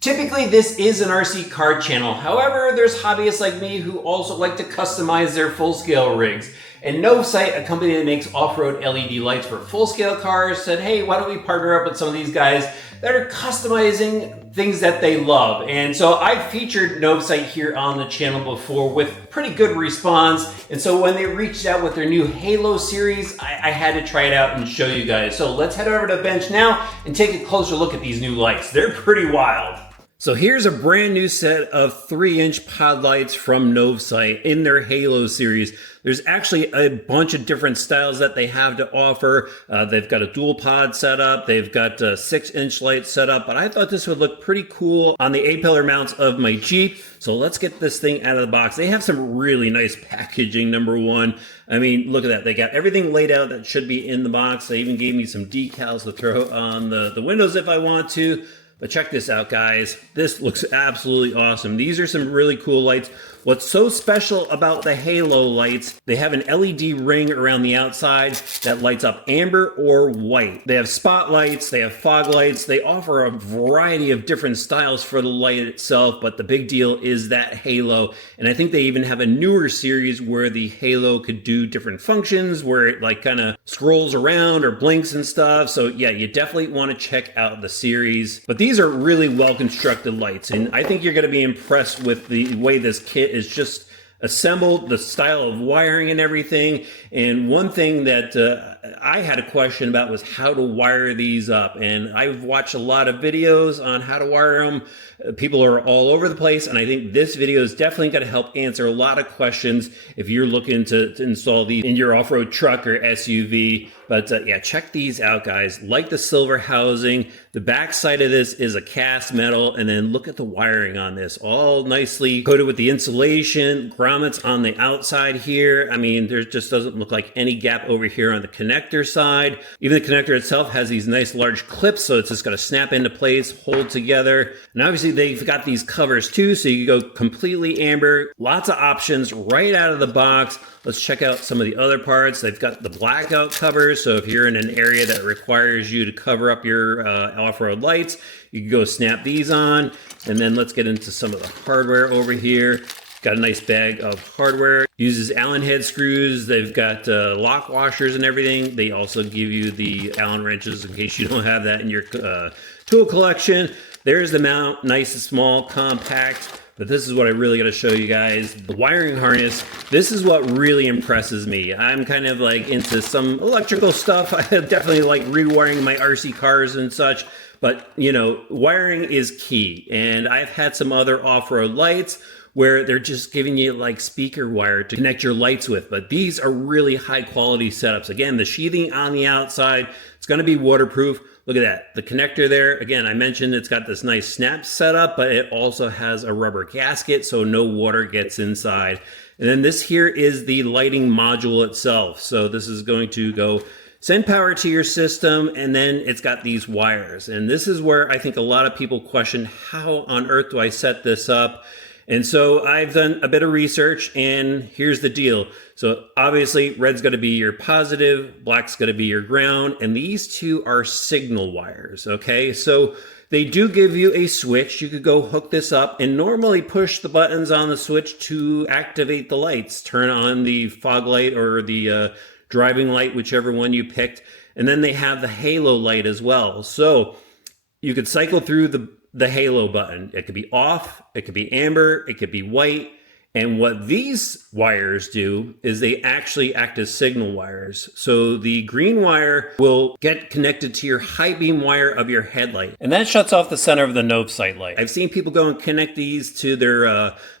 Typically, this is an RC car channel. However, there's hobbyists like me who also like to customize their full-scale rigs. And NovSight, a company that makes off-road LED lights for full-scale cars, said, hey, why don't we partner up with some of these guys that are customizing things that they love. And so I featured NovSight here on the channel before with pretty good response. And so when they reached out with their new Halo series, I had to try it out and show you guys. So let's head over to the bench now and take a closer look at these new lights. They're pretty wild. So here's a brand new set of 3-inch pod lights from NovSight in their Halo series. There's actually a bunch of different styles that they have to offer. They've got a dual pod setup. They've got a 6-inch light setup, but I thought this would look pretty cool on the A-pillar mounts of my Jeep. So let's get this thing out of the box. They have some really nice packaging, number one. I mean, look at that. They got everything laid out that should be in the box. They even gave me some decals to throw on the windows if I want to. But check this out, guys. This looks absolutely awesome. These are some really cool lights. What's so special about the Halo lights, they have an LED ring around the outside that lights up amber or white. They have spotlights, they have fog lights. They offer a variety of different styles for the light itself, but the big deal is that Halo. And I think they even have a newer series where the Halo could do different functions, where it like kind of scrolls around or blinks and stuff. So yeah, you definitely want to check out the series. But these are really well constructed lights, and I think you're going to be impressed with the way this kit is just assembled, the style of wiring and everything. And one thing that I had a question about was how to wire these up. And I've watched a lot of videos on how to wire them. People are all over the place, and I think this video is definitely going to help answer a lot of questions if you're looking to install these in your off-road truck or SUV. But yeah, check these out, guys. Like the silver housing, the back side of this is a cast metal, and then look at the wiring on this, all nicely coated with the insulation, grommets on the outside here. I mean, there just doesn't look like any gap over here on the connector side. Even the connector itself has these nice large clips, so it's just going to snap into place, hold together. And obviously they've got these covers too, so you can go completely amber. Lots of options right out of the box. Let's check out some of the other parts. They've got the blackout covers, so if you're in an area that requires you to cover up your off-road lights, you can go snap these on. And then let's get into some of the hardware over here. Got a nice bag of hardware. Uses Allen head screws. They've got lock washers and everything. They also give you the Allen wrenches in case you don't have that in your tool collection. There's the mount, nice and small, compact. But this is what I really got to show you guys. The wiring harness, this is what really impresses me. I'm kind of like into some electrical stuff. I definitely like rewiring my RC cars and such. But, you know, wiring is key. And I've had some other off-road lights where they're just giving you like speaker wire to connect your lights with. But these are really high quality setups. Again, the sheathing on the outside, it's going to be waterproof. Look at that. The connector there, again, I mentioned it's got this nice snap setup, but it also has a rubber gasket so no water gets inside. And then this here is the lighting module itself. So this is going to go send power to your system, and then it's got these wires. And this is where I think a lot of people question, how on earth do I set this up? And so I've done a bit of research, and here's the deal. So obviously red's going to be your positive, black's going to be your ground, and these two are signal wires, okay? So they do give you a switch. You could go hook this up and normally push the buttons on the switch to activate the lights, turn on the fog light or the driving light, whichever one you picked. And then they have the halo light as well. So you could cycle through the halo button. It could be off, it could be amber, it could be white. And what these wires do is they actually act as signal wires. So the green wire will get connected to your high beam wire of your headlight, and that shuts off the center of the NovSight light. I've seen people go and connect these to their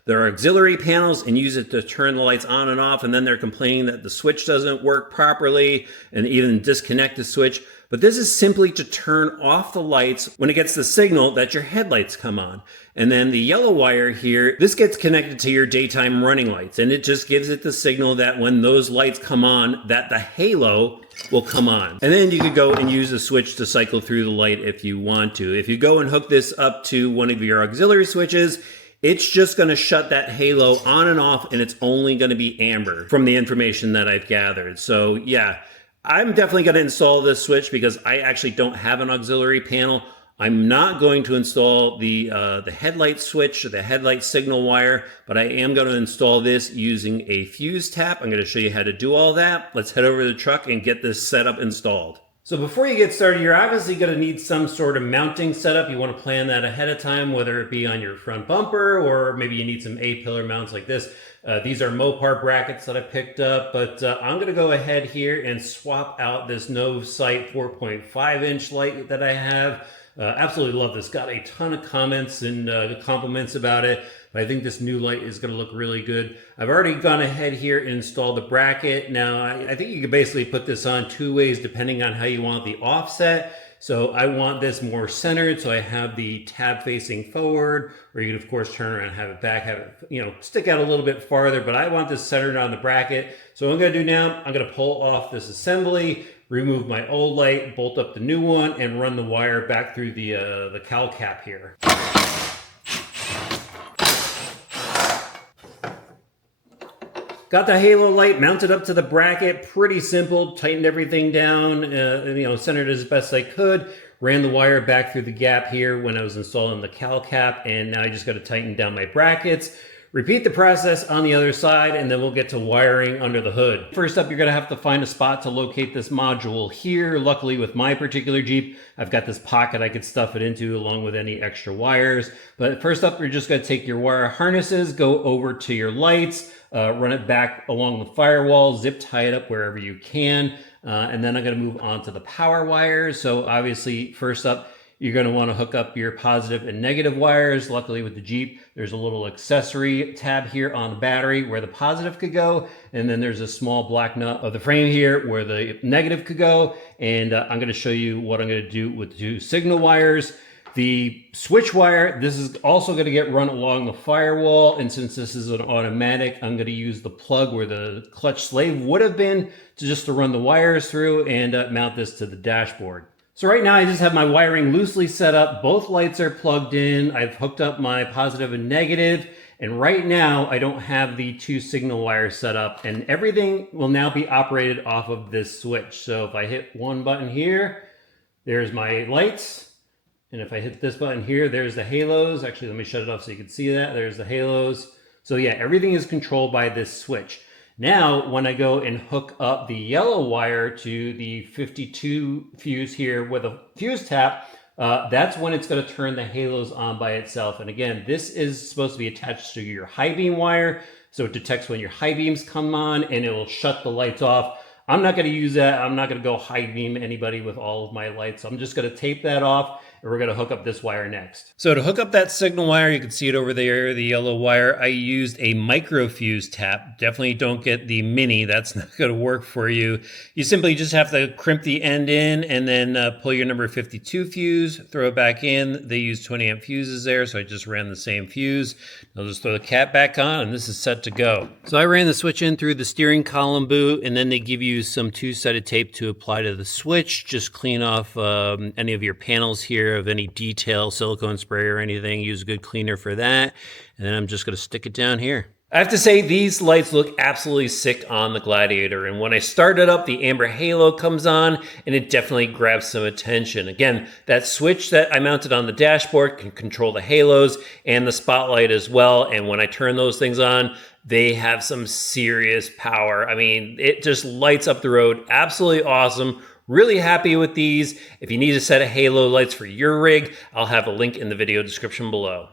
auxiliary panels and use it to turn the lights on and off, and then they're complaining that the switch doesn't work properly and even disconnect the switch. But this is simply to turn off the lights when it gets the signal that your headlights come on. And then the yellow wire here, this gets connected to your daytime running lights, and it just gives it the signal that when those lights come on, that the halo will come on. And then you could go and use a switch to cycle through the light if you want to. If you go and hook this up to one of your auxiliary switches, it's just going to shut that halo on and off, and it's only going to be amber from the information that I've gathered. So yeah, I'm definitely going to install this switch because I actually don't have an auxiliary panel I'm not going to install the headlight switch or the headlight signal wire, but I am going to install this using a fuse tap. I'm going to show you how to do all that. Let's head over to the truck and get this setup installed. So before you get started, you're obviously going to need some sort of mounting setup. You want to plan that ahead of time, whether it be on your front bumper or maybe you need some A-pillar mounts like this. These are Mopar brackets that I picked up, but I'm going to go ahead here and swap out this NovSight 4.5-inch light that I have. Absolutely love this. Got a ton of comments and compliments about it. But I think this new light is going to look really good. I've already gone ahead here and installed the bracket. Now, I think you can basically put this on two ways depending on how you want the offset. So I want this more centered, so I have the tab facing forward, or you can of course turn around and have it back, have it, stick out a little bit farther, but I want this centered on the bracket. So what I'm going to do now, I'm going to pull off this assembly, remove my old light, bolt up the new one, and run the wire back through the cowl cap here. Got the halo light mounted up to the bracket, pretty simple, tightened everything down, centered as best I could, ran the wire back through the gap here when I was installing the cowl cap, and now I just got to tighten down my brackets. Repeat the process on the other side, and then we'll get to wiring under the hood. First up, you're gonna have to find a spot to locate this module here. Luckily, with my particular Jeep, I've got this pocket I could stuff it into along with any extra wires. But first up, you're just gonna take your wire harnesses, go over to your lights, run it back along the firewall, zip tie it up wherever you can, and then I'm gonna move on to the power wires. So obviously, first up, you're going to want to hook up your positive and negative wires. Luckily with the Jeep, there's a little accessory tab here on the battery where the positive could go. And then there's a small black nut of the frame here where the negative could go. And I'm going to show you what I'm going to do with the two signal wires. The switch wire, this is also going to get run along the firewall. And since this is an automatic, I'm going to use the plug where the clutch slave would have been to run the wires through and mount this to the dashboard. So right now I just have my wiring loosely set up. Both lights are plugged in. I've hooked up my positive and negative. And right now I don't have the two signal wires set up, and everything will now be operated off of this switch. So if I hit one button here, there's my lights. And if I hit this button here, there's the halos. Actually, let me shut it off so you can see that. There's the halos. So yeah, everything is controlled by this switch. Now, when I go and hook up the yellow wire to the 52 fuse here with a fuse tap, that's when it's going to turn the halos on by itself. And again, this is supposed to be attached to your high beam wire, so it detects when your high beams come on and it will shut the lights off. I'm not going to use that. I'm not going to go high beam anybody with all of my lights. So I'm just going to tape that off, and we're going to hook up this wire next. So to hook up that signal wire, you can see it over there, the yellow wire, I used a micro fuse tap. Definitely don't get the mini. That's not going to work for you. You simply just have to crimp the end in and then pull your number 52 fuse, throw it back in. They use 20 amp fuses there, so I just ran the same fuse. I'll just throw the cap back on, and this is set to go. So I ran the switch in through the steering column boot, and then they give you some two-sided tape to apply to the switch. Just clean off any of your panels here of any detail, silicone spray or anything. Use a good cleaner for that. And then I'm just going to stick it down here. I have to say, these lights look absolutely sick on the Gladiator. And when I start it up, the amber halo comes on, and it definitely grabs some attention. Again, that switch that I mounted on the dashboard can control the halos and the spotlight as well. And when I turn those things on, they have some serious power. I mean, it just lights up the road. Absolutely awesome. Really happy with these. If you need a set of halo lights for your rig, I'll have a link in the video description below.